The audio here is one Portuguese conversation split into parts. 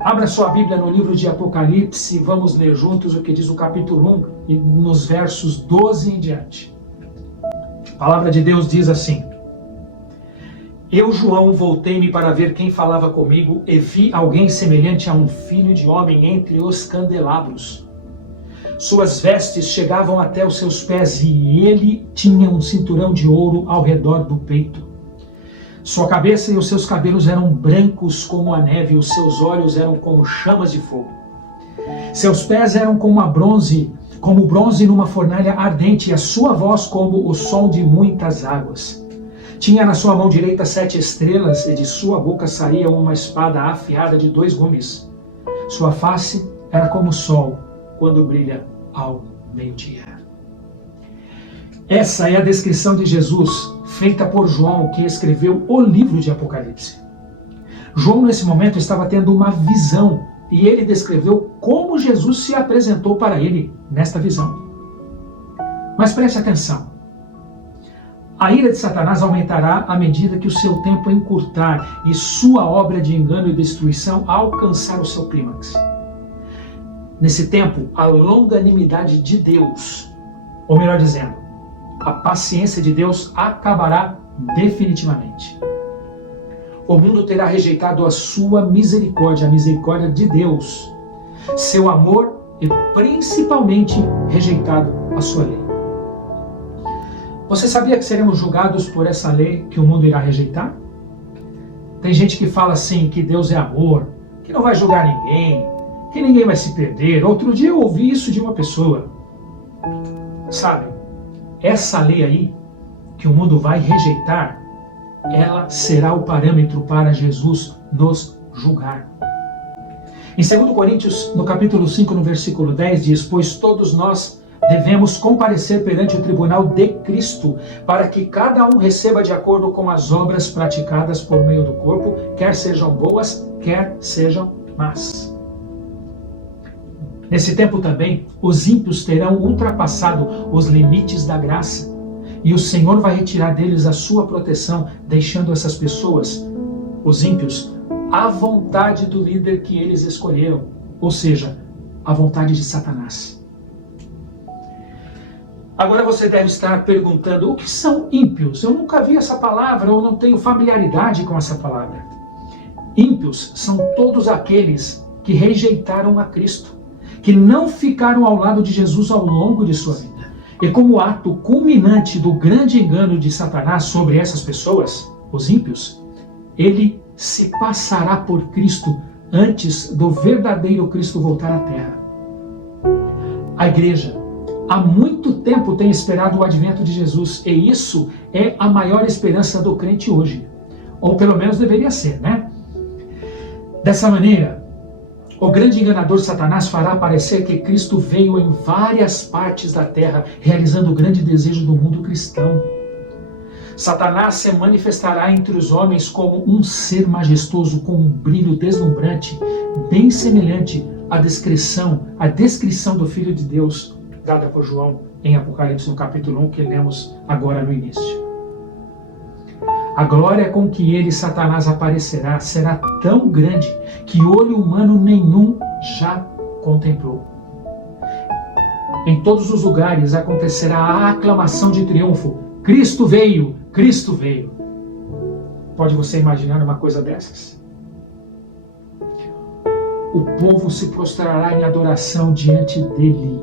Abra sua Bíblia no livro de Apocalipse e vamos ler juntos o que diz o capítulo 1 e nos versos 12 em diante. A palavra de Deus diz assim: Eu, João, voltei-me para ver quem falava comigo e vi alguém semelhante a um filho de homem entre os candelabros. Suas vestes chegavam até os seus pés e ele tinha um cinturão de ouro ao redor do peito. Sua cabeça e os seus cabelos eram brancos como a neve, e os seus olhos eram como chamas de fogo. Seus pés eram como bronze numa fornalha ardente, e a sua voz como o som de muitas águas. Tinha na sua mão direita 7 estrelas, e de sua boca saía uma espada afiada de 2 gumes. Sua face era como o sol, quando brilha ao meio-dia. Essa é a descrição de Jesus, feita por João, que escreveu o livro de Apocalipse. João, nesse momento, estava tendo uma visão, e ele descreveu como Jesus se apresentou para ele nesta visão. Mas preste atenção. A ira de Satanás aumentará à medida que o seu tempo encurtar e sua obra de engano e destruição alcançar o seu clímax. Nesse tempo, a longanimidade de Deus, ou melhor dizendo, a paciência de Deus acabará definitivamente. O mundo terá rejeitado a sua misericórdia, a misericórdia de Deus, seu amor e principalmente rejeitado a sua lei. Você sabia que seremos julgados por essa lei que o mundo irá rejeitar? Tem gente que fala assim, que Deus é amor, que não vai julgar ninguém, que ninguém vai se perder. Outro dia eu ouvi isso de uma pessoa. Sabe, essa lei aí, que o mundo vai rejeitar, ela será o parâmetro para Jesus nos julgar. Em 2 Coríntios, no capítulo 5, no versículo 10, diz: Pois todos nós devemos comparecer perante o tribunal de Cristo, para que cada um receba de acordo com as obras praticadas por meio do corpo, quer sejam boas, quer sejam más. Nesse tempo também, os ímpios terão ultrapassado os limites da graça, e o Senhor vai retirar deles a sua proteção, deixando essas pessoas, os ímpios, à vontade do líder que eles escolheram, ou seja, à vontade de Satanás. Agora você deve estar perguntando, o que são ímpios? Eu nunca vi essa palavra, ou não tenho familiaridade com essa palavra. Ímpios são todos aqueles que rejeitaram a Cristo, que não ficaram ao lado de Jesus ao longo de sua vida. E como ato culminante do grande engano de Satanás sobre essas pessoas, os ímpios, ele se passará por Cristo antes do verdadeiro Cristo voltar à Terra. A igreja há muito tempo tem esperado o advento de Jesus, e isso é a maior esperança do crente hoje. Ou pelo menos deveria ser, né? Dessa maneira, o grande enganador Satanás fará parecer que Cristo veio em várias partes da terra, realizando o grande desejo do mundo cristão. Satanás se manifestará entre os homens como um ser majestoso com um brilho deslumbrante, bem semelhante à descrição do Filho de Deus, dada por João em Apocalipse, no capítulo 1, que lemos agora no início. A glória com que ele, Satanás, aparecerá será tão grande que olho humano nenhum já contemplou. Em todos os lugares acontecerá a aclamação de triunfo: Cristo veio! Cristo veio! Pode você imaginar uma coisa dessas? O povo se prostrará em adoração diante dele.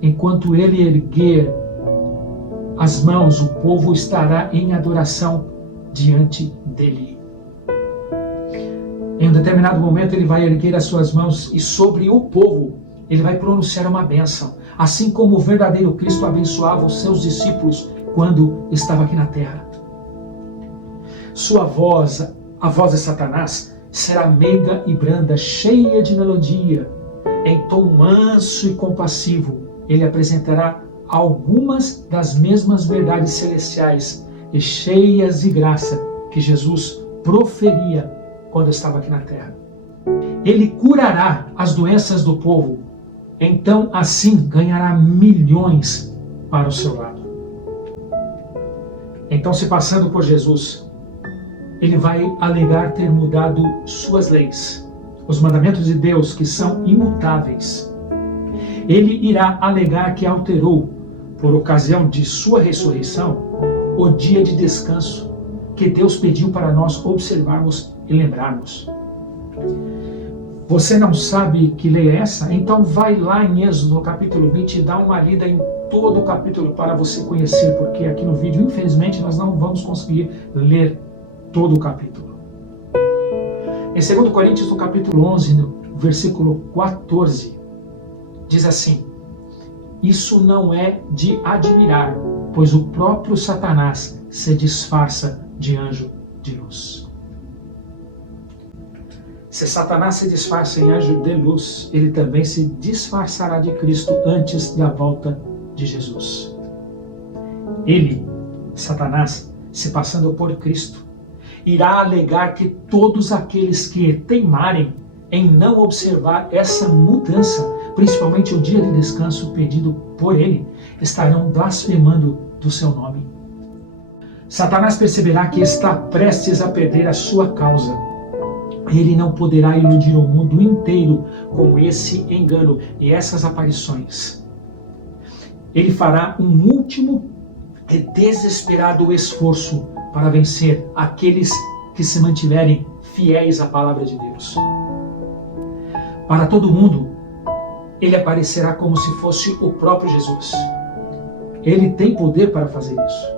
Enquanto ele erguer as mãos, o povo estará em adoração diante dele. Em um determinado momento ele vai erguer as suas mãos e sobre o povo ele vai pronunciar uma bênção, assim como o verdadeiro Cristo abençoava os seus discípulos quando estava aqui na terra. Sua voz, a voz de Satanás, será meiga e branda, cheia de melodia. Em tom manso e compassivo, ele apresentará algumas das mesmas verdades celestiais e cheias de graça que Jesus proferia quando estava aqui na terra. Ele curará as doenças do povo, então assim ganhará milhões para o seu lado. Então, se passando por Jesus, ele vai alegar ter mudado suas leis, os mandamentos de Deus, que são imutáveis. Ele irá alegar que alterou, por ocasião de sua ressurreição, o dia de descanso que Deus pediu para nós observarmos e lembrarmos. Você não sabe que lei é essa? Então vai lá em Êxodo, capítulo 20, e dá uma lida em todo o capítulo para você conhecer, porque aqui no vídeo, infelizmente, nós não vamos conseguir ler todo o capítulo. Em 2 Coríntios, no capítulo 11, no versículo 14, diz assim: isso não é de admirar, pois o próprio Satanás se disfarça de anjo de luz. Se Satanás se disfarça em anjo de luz, ele também se disfarçará de Cristo antes da volta de Jesus. Ele, Satanás, se passando por Cristo, irá alegar que todos aqueles que teimarem em não observar essa mudança, principalmente o dia de descanso pedido por ele, estarão blasfemando do seu nome. Satanás perceberá que está prestes a perder a sua causa. Ele não poderá iludir o mundo inteiro com esse engano e essas aparições. Ele fará um último e desesperado esforço para vencer aqueles que se mantiverem fiéis à palavra de Deus. Para todo mundo, ele aparecerá como se fosse o próprio Jesus. Ele tem poder para fazer isso.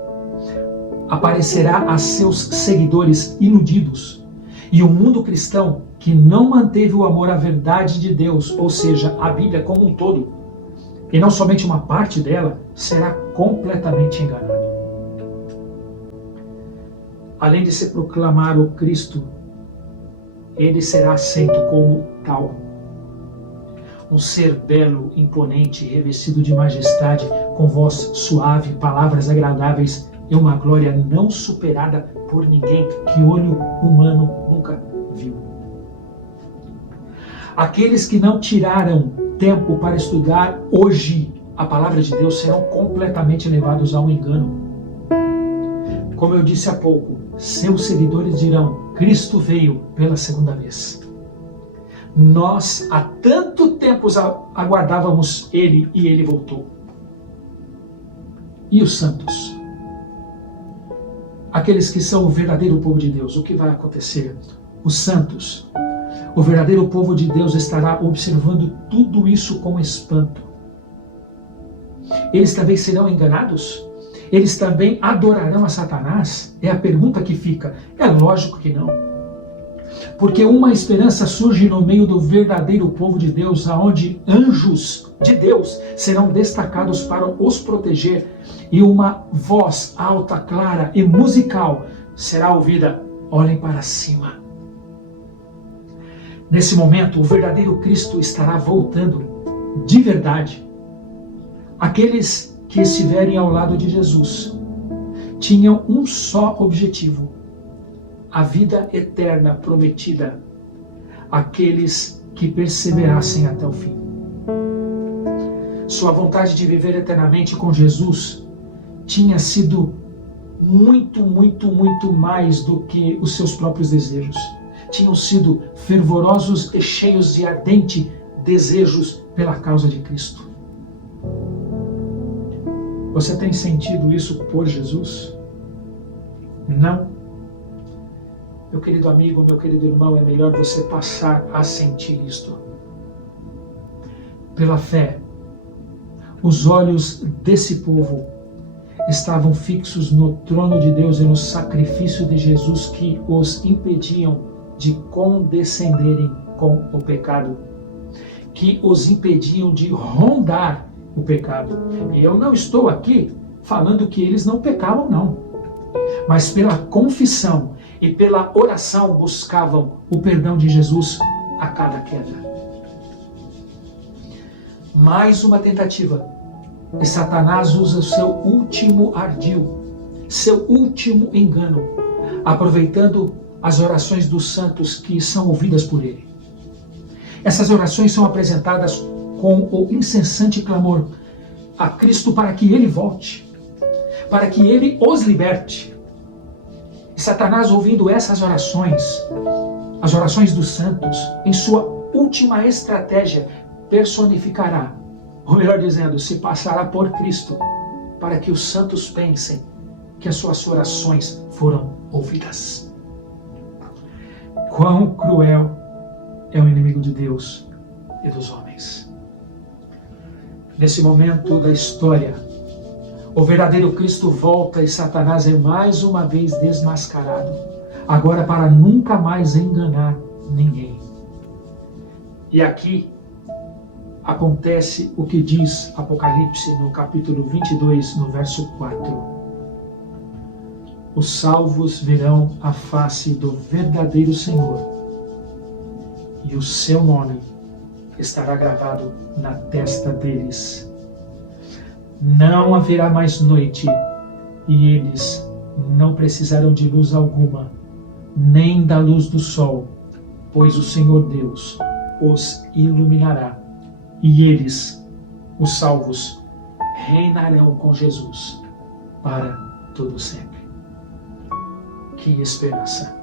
Aparecerá a seus seguidores iludidos. E o mundo cristão que não manteve o amor à verdade de Deus, ou seja, a Bíblia como um todo, e não somente uma parte dela, será completamente enganado. Além de se proclamar o Cristo, ele será aceito como tal. Um ser belo, imponente, revestido de majestade, com voz suave, palavras agradáveis e uma glória não superada por ninguém que olho humano nunca viu. Aqueles que não tiraram tempo para estudar hoje a palavra de Deus serão completamente levados ao engano. Como eu disse há pouco, seus seguidores dirão: Cristo veio pela segunda vez. Nós há tanto tempo aguardávamos ele e ele voltou. E os santos? Aqueles que são o verdadeiro povo de Deus, o que vai acontecer? Os santos, o verdadeiro povo de Deus, estará observando tudo isso com espanto. Eles também serão enganados? Eles também adorarão a Satanás? É a pergunta que fica. É lógico que não. Porque uma esperança surge no meio do verdadeiro povo de Deus, aonde anjos de Deus serão destacados para os proteger, e uma voz alta, clara e musical será ouvida: olhem para cima. Nesse momento, o verdadeiro Cristo estará voltando de verdade. Aqueles que estiverem ao lado de Jesus tinham um só objetivo: a vida eterna prometida àqueles que perseverassem até o fim. Sua vontade de viver eternamente com Jesus tinha sido muito mais do que os seus próprios desejos. Tinham sido fervorosos e cheios de ardente desejos pela causa de Cristo. Você tem sentido isso por Jesus? Não? Meu querido amigo, meu querido irmão, é melhor você passar a sentir isto. Pela fé, os olhos desse povo estavam fixos no trono de Deus e no sacrifício de Jesus, que os impediam de condescenderem com o pecado, que os impediam de rondar o pecado. E eu não estou aqui falando que eles não pecavam, não. Mas pela confissão e pela oração buscavam o perdão de Jesus a cada queda. Mais uma tentativa. E Satanás usa o seu último ardil, seu último engano, aproveitando as orações dos santos que são ouvidas por ele. Essas orações são apresentadas com o incessante clamor a Cristo para que ele volte, para que ele os liberte. E Satanás, ouvindo essas orações, As orações dos santos, em sua última estratégia, personificará, ou melhor dizendo, se passará por Cristo, para que os santos pensem que as suas orações foram ouvidas. Quão cruel é o inimigo de Deus e dos homens. Nesse momento da história, o verdadeiro Cristo volta e Satanás é mais uma vez desmascarado, agora para nunca mais enganar ninguém. E aqui acontece o que diz Apocalipse no capítulo 22, no verso 4. Os salvos verão a face do verdadeiro Senhor, e o seu nome estará gravado na testa deles. Não haverá mais noite, e eles não precisarão de luz alguma, nem da luz do sol, pois o Senhor Deus os iluminará, e eles, os salvos, reinarão com Jesus para todo sempre. Que esperança!